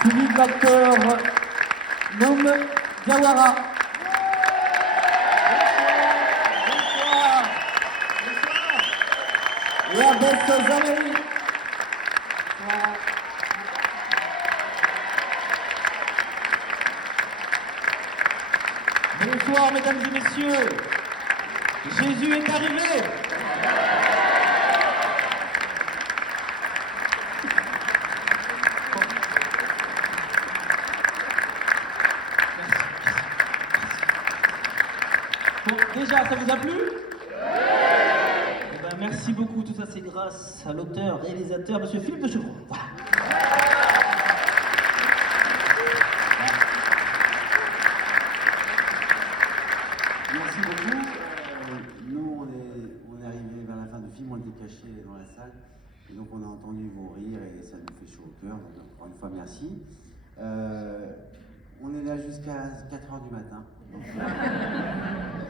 suivi de l'acteur Noam Diawara. Et Abed Zamani. Bonsoir mesdames et messieurs, Jésus est arrivé. Bon, déjà, ça vous a plu? Eh ben, merci beaucoup, tout ça c'est grâce à l'auteur, réalisateur, monsieur Philippe de Chevron. Voilà. Merci beaucoup. Nous, on est arrivé vers la fin du film, on était cachés dans la salle. Et donc, on a entendu vos rires et ça nous fait chaud au cœur. Donc, encore une fois, merci. On est là jusqu'à 4h du matin. Donc,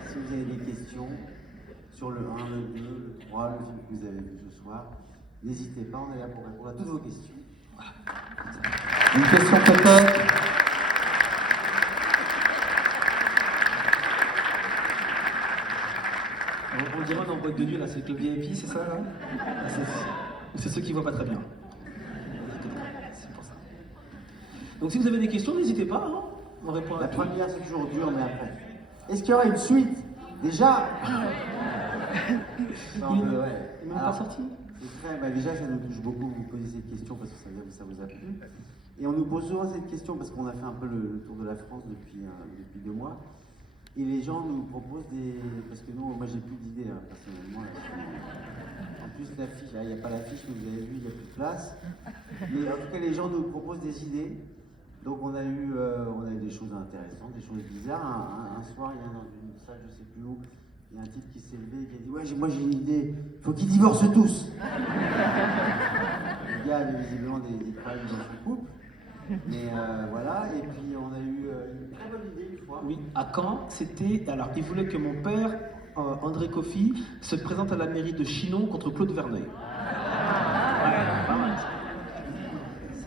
si vous avez des questions sur le 1, le 2, le 3, le film que vous avez vu ce soir, n'hésitez pas, on est là pour répondre à toutes vos questions. Voilà. Une question peut-être? On dirait dans boîte de nuit, là, c'est le VIP, c'est ça, là? C'est ceux qui voient pas très bien. C'est pour ça. Donc si vous avez des questions, n'hésitez pas, hein. On répond à La tout. première, c'est toujours dur, mais après. Est-ce qu'il y aura une suite? Déjà non, Il mais n'est ouais. même Alors, pas sorti. c'est très, bah déjà, ça nous touche beaucoup, vous posez cette question parce que ça vous a plu. Et on nous pose souvent cette question parce qu'on a fait un peu le tour de la France depuis 2 mois. Et les gens nous proposent des... Parce que nous, moi j'ai plus d'idées, hein, personnellement. En plus, l'affiche, il n'y a pas l'affiche, mais vous avez vu, il n'y a plus de place. Mais en tout cas, les gens nous proposent des idées. Donc on a eu des choses intéressantes, des choses bizarres. Un soir, il y a dans une salle, je ne sais plus où, il y a un type qui s'est levé et qui a dit « Ouais, moi j'ai une idée, il faut qu'ils divorcent tous !» Le gars avait visiblement des problèmes dans son couple. Mais voilà, et puis on a eu une très bonne idée une fois. Oui, à Caen, c'était... Alors, il voulait que mon père, André Coffy, se présente à la mairie de Chinon contre Claude Verneuil. Ouais, pas mal ça.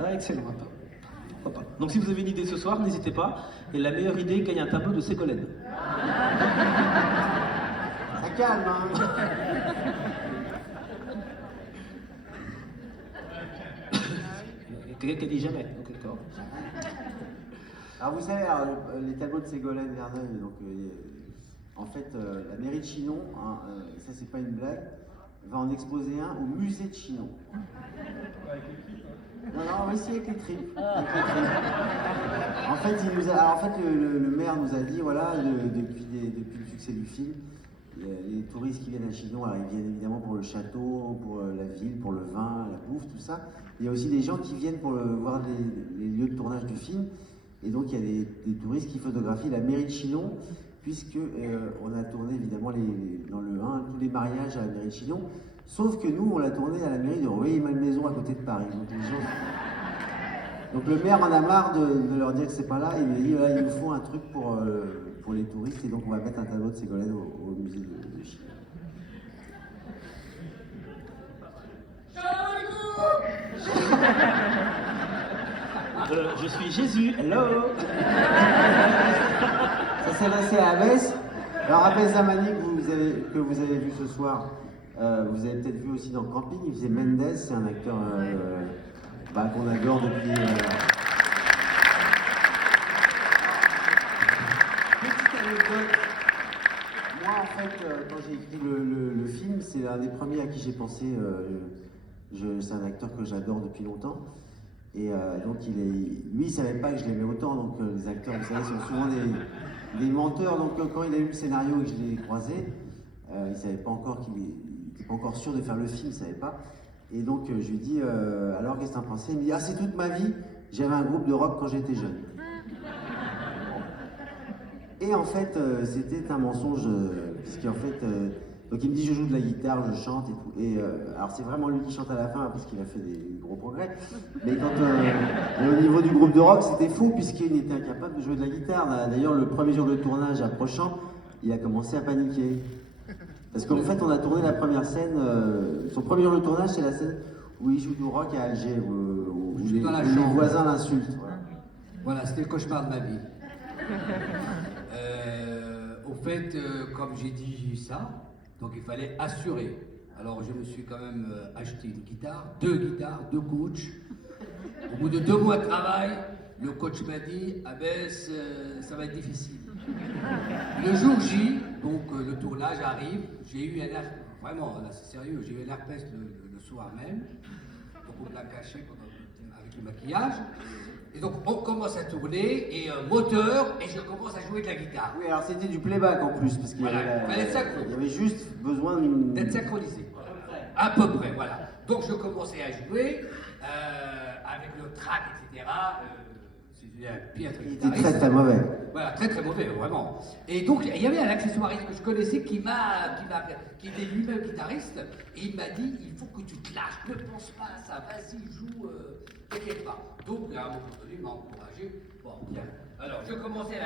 Ça, excellent. Pourquoi pas. Donc si vous avez une idée ce soir, n'hésitez pas. Et la meilleure idée, gagne un tableau de Ségolène. Ça calme, hein. Quelqu'un qui a dit jamais, donc d'accord. Alors vous savez, les tableaux de Ségolène Verneuil, donc en fait la mairie de Chinon, hein, ça c'est pas une blague, va en exposer un au musée de Chinon. Non, oui, c'est avec les tripes. En fait, le maire nous a dit, voilà, depuis le succès du film, les touristes qui viennent à Chinon, alors ils viennent évidemment pour le château, pour la ville, pour le vin, la bouffe, tout ça. Il y a aussi des gens qui viennent pour voir les lieux de tournage du film. Et donc il y a des touristes qui photographient la mairie de Chinon, puisque on a tourné évidemment dans le 1 tous les mariages à la mairie de Chinon. Sauf que nous, on l'a tourné à la mairie de Rueil-Malmaison à côté de Paris. Donc le maire en a marre de leur dire que c'est pas là. Il lui dit là, il nous faut un truc pour les touristes. Et donc on va mettre un tableau de Ségolène au musée de Chinon. Je suis Jésus, hello. Ça s'est laissé à Abès. Alors Abès Zamani que vous avez vu ce soir, vous avez peut-être vu aussi dans Camping, il faisait Mendes, c'est un acteur qu'on adore depuis... Petite anecdote, moi en fait, quand j'ai écrit le film, c'est l'un des premiers à qui j'ai pensé, c'est un acteur que j'adore depuis longtemps. Et donc lui, il savait pas que je l'aimais autant, donc les acteurs, vous savez, sont souvent des menteurs. Donc quand il a eu le scénario et que je l'ai croisé, il savait pas encore qu'il n'était pas encore sûr de faire le film, il savait pas. Et donc je lui dis, alors qu'est-ce que t'en pensais? Il me dit, ah c'est toute ma vie, j'avais un groupe de rock quand j'étais jeune. Et en fait, c'était un mensonge, puisqu'en fait, donc il me dit je joue de la guitare, je chante et tout. Et alors c'est vraiment lui qui chante à la fin parce qu'il a fait des gros progrès. Mais au niveau du groupe de rock, c'était fou puisqu'il était incapable de jouer de la guitare. D'ailleurs, le premier jour de tournage approchant, il a commencé à paniquer. Parce qu'en fait, on a tourné la première scène. Son premier jour de tournage, c'est la scène où il joue du rock à Alger, où les voisins l'insultent. Voilà. Voilà, c'était le cauchemar de ma vie. Au fait, comme j'ai dit ça, donc il fallait assurer. Alors je me suis quand même acheté une guitare, deux coachs. Au bout de 2 mois de travail, le coach m'a dit « Ah ben, ça va être difficile ». Le jour J, donc le tournage arrive, j'ai eu un herpès, vraiment, là c'est sérieux, j'ai eu un herpès le soir même, donc on me l'a caché avec le maquillage. Et donc on commence à tourner, et moteur, et je commence à jouer de la guitare. Oui, alors c'était du playback en plus, parce qu'il Voilà, fallait être synchro. y avait juste besoin d'une... D'être synchronisé. À peu près, voilà. Donc je commençais à jouer, avec le track, etc. C'était un piètre Il était guitariste. très très mauvais. Voilà, très très mauvais, vraiment. Et donc, il y avait un accessoiriste que je connaissais qui était lui-même guitariste, et il m'a dit, il faut que tu te lâches, ne pense pas à ça, vas-y, joue, t'inquiète pas. Donc, à un moment donné, il m'a encouragé. Bon, bien. Alors, je commençais,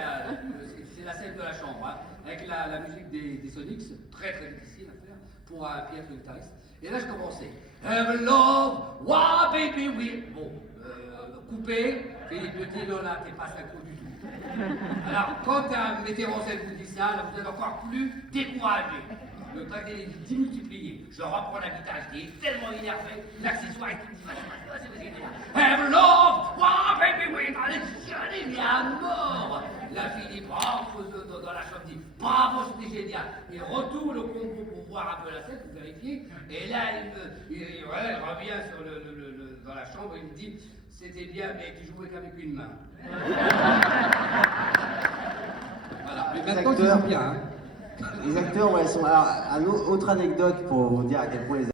c'est la scène de la chambre, hein, avec la musique des Sonics, très très difficile à faire pour un piètre guitariste. Et là, je commençais. Have love, wah baby we. Bon, coupé. Philippe me dit, non là, t'es pas synchro du tout. Alors, quand un metteur en scène vous dit ça, là, vous êtes encore plus découragé. Le traité est démultiplié. Je reprends la guitare, je dis, tellement énervé, l'accessoire est tout dit, vas-y. Have love, wah baby we. Allez, chialer, mais à mort. La Philippe rentre dans la chambre, dit, bravo, c'était génial. Il retourne au combo pour voir un peu la scène, pour vérifier. Et là, il revient dans la chambre, il me dit, c'était bien, mais tu jouais qu'avec une main. Voilà, mais maintenant tu joues bien. Hein. Les acteurs, ouais, ils sont. Alors, autre anecdote pour vous dire à quel point les